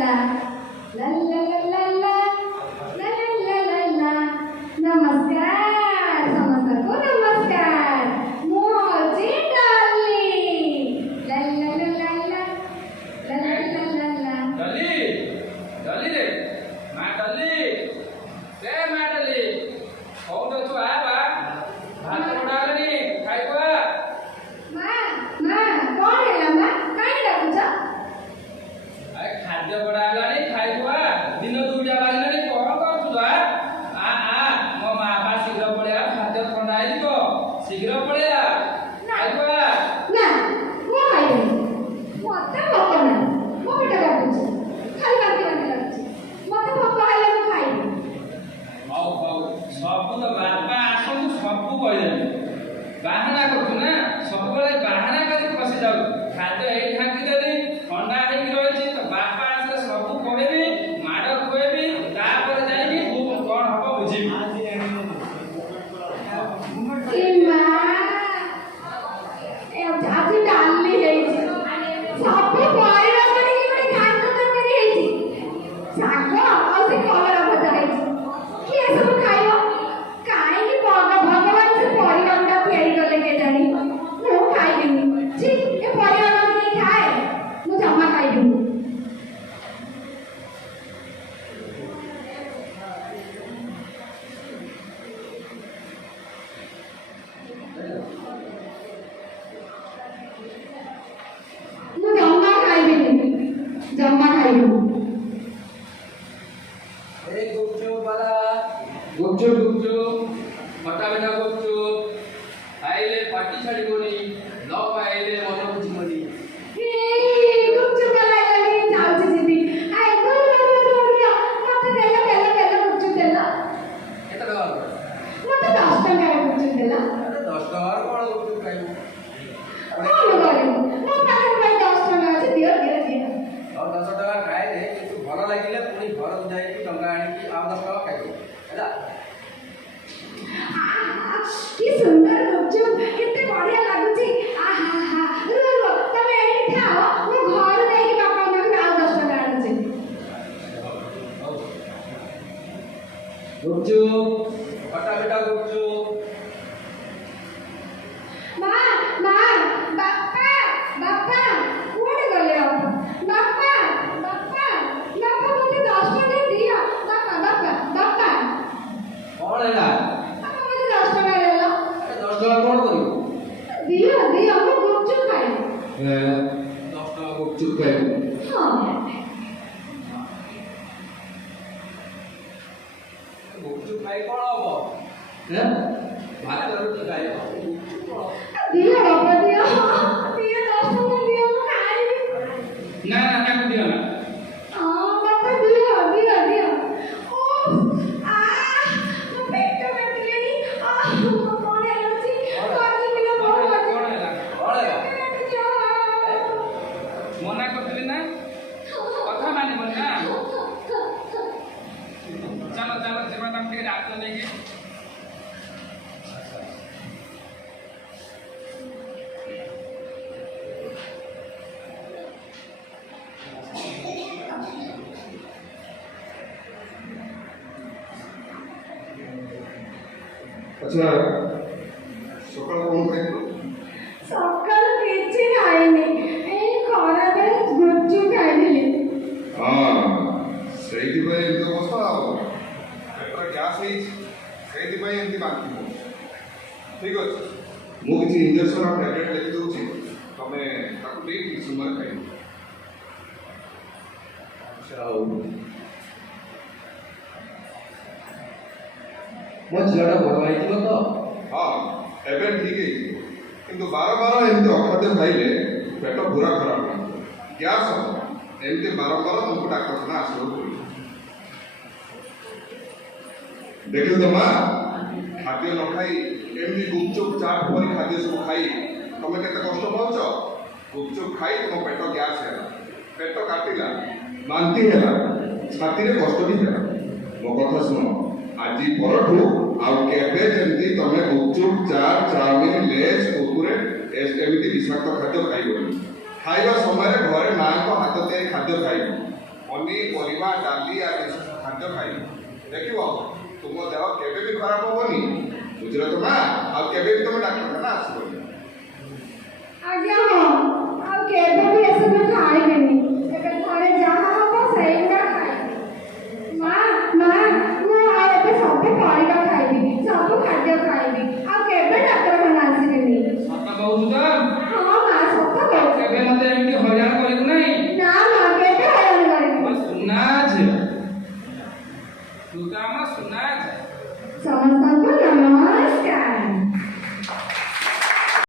ला ला ला ला ला ला ला ला। नमस्कार समस्तको नमस्कार मोजी डाली ला ला ला ला ला ला ला ला ला। डाली डाली रे मां डाली रे मां डाली कौन तो आ बा भात बनालनी खाइबा। मां मां कौन है मां काई डाकुछ? अरे खाद्य बनालनी खाइबा दिन दुटा बाजलानी कोन करछु आ आ मो मां बा शीघ्र पळेया खाद्य ठंडा आइबो शीघ्र पळेया खाइबा ना वो खाइबे मते भोक ना मो पेट काटुछ खाली बाकी बाकी लाଗୁଛି मते भोक आइले मो खाइबे। हौ हौ सब तो बापा आसनु सब कहले बाहाना करछु ना सब बेले बाहाना करी फसी जाउ खाद्य एई ठाकी देली ठंडा हेई रहिछि तो बापा आसे सब कहबी माड खोएबी तापर जाईबी तू कोन हबो बुझिबी। ए मां ए आज डाली हेइछि सब परिरा पड़ी कि घाट तरकारी हेइछि साग और से कलरा भजा हेइछि के सब खाइयो काई कि भगवान से परिराटा तयारी करले के जानी मो खाइबिनी छी ए परिराटा के खाए मु जमा खाइबिनी। मु जमा खाइबिनी जमा खाइबिनी। ए गुपचुप वाला गुपचुप गुपचुप खटा बिना गुपचुप खाइले पाटी छाड़िबोनी न खाइले मन बुझिबोनी। ए गुपचुप वाला लगी जाउछि जीबी आइ दौड़ मते देला देला देला गुपचुप देला एटा दवा मते 10 टका गुपचुप देला। अरे 10 टका कोन गुपचुप खाइबो कौन करे मो पाखे भाई 10 टका अछि दियो दियो दियो और 10 टका खाए दे किंतु भल लागिले पुनी घर जाई कि टंका आनी कि आ 10 टका खाइबो हैला। की सुंदर गुपचुप कितने बढ़िया लागुछि आहा हा रो तमे एठी खाओ मो घर जाई कि बापा ने आ 10 टका आछि। गुपचुप खटा बेटा गुपचुप मां मां बापा बापा कोड गले बापा बापा बापा मुझे 10 टका दियो बापा बापा बापा कौन हैला बापा मुझे 10 टका दे लो। अरे 10 टका कोन करियो दियो दियो मो गुपचुप खाई। 10 टका गुपचुप खाइबो हां गुपचुप खाइ कोन हबो हैं भात रोटी खाइबो गुपचुप कोन दियो बापा दियो दियो 10 टका दियो मो खाई। ना ना ताकू दियो ना हां बापा दियो दियो दियो ओ आ मो पेट काटलेनी आ मो कोन आलोची कोन दियो मो कोन हैला मना करथिली ना कथा मानिबो ना चलो चलो जेबा तम के रात लेके अच्छा सकाळ कोण खाइलो सकाळ किछि खाइनी ए खरा बे गुपचुप खाइली। हां सेठी भाई एंत अवस्था पेपर ग्यास है सेठी भाई एंती बाकी ठीक अछि मु किछि इंजेक्शन और टैबलेट लिखि दउछि तमे ताकू दे कि समय खाइ। अच्छा मो झियाटा भल आइथिलो तो हां एबे ठीक है किंतु बार बार एंती अखाद्य खाइले पेट पूरा खराब हो ग्यास हो एंती बार बार तुमको डाक्टरखाना आसो पड़ो। देखो तो मां खाद्य न खाई एमती गुपचुप चाट परी खाद्य सब खाई तमे केते कष्ट पाउछ गुपचुप खाई तुम पेट ग्यास है पेट काटिला बांती है छाती रे कष्ट भी है मो कथा सुनो आज परठू आउ केबे जेंती तमे गुपचुप चाट चाउमिन लेस कुरकुरे एमती विषाक्त खाद्य खाइबो खाइबा समय घरे मां को हाथ तैयारी खाद्य खाइबो ପନିପରିବା ଡାଲି ଆଦି ଖାଦ୍ୟ ଖାଇବ ଦେଖିବ ତୁମ ଦେହ କେବେ ବି ଖରାପ ହବନି ବୁଝିଲ ତ ମା ଆଉ କେବେ ବି ତମେ ଡାକ୍ତରଖାନା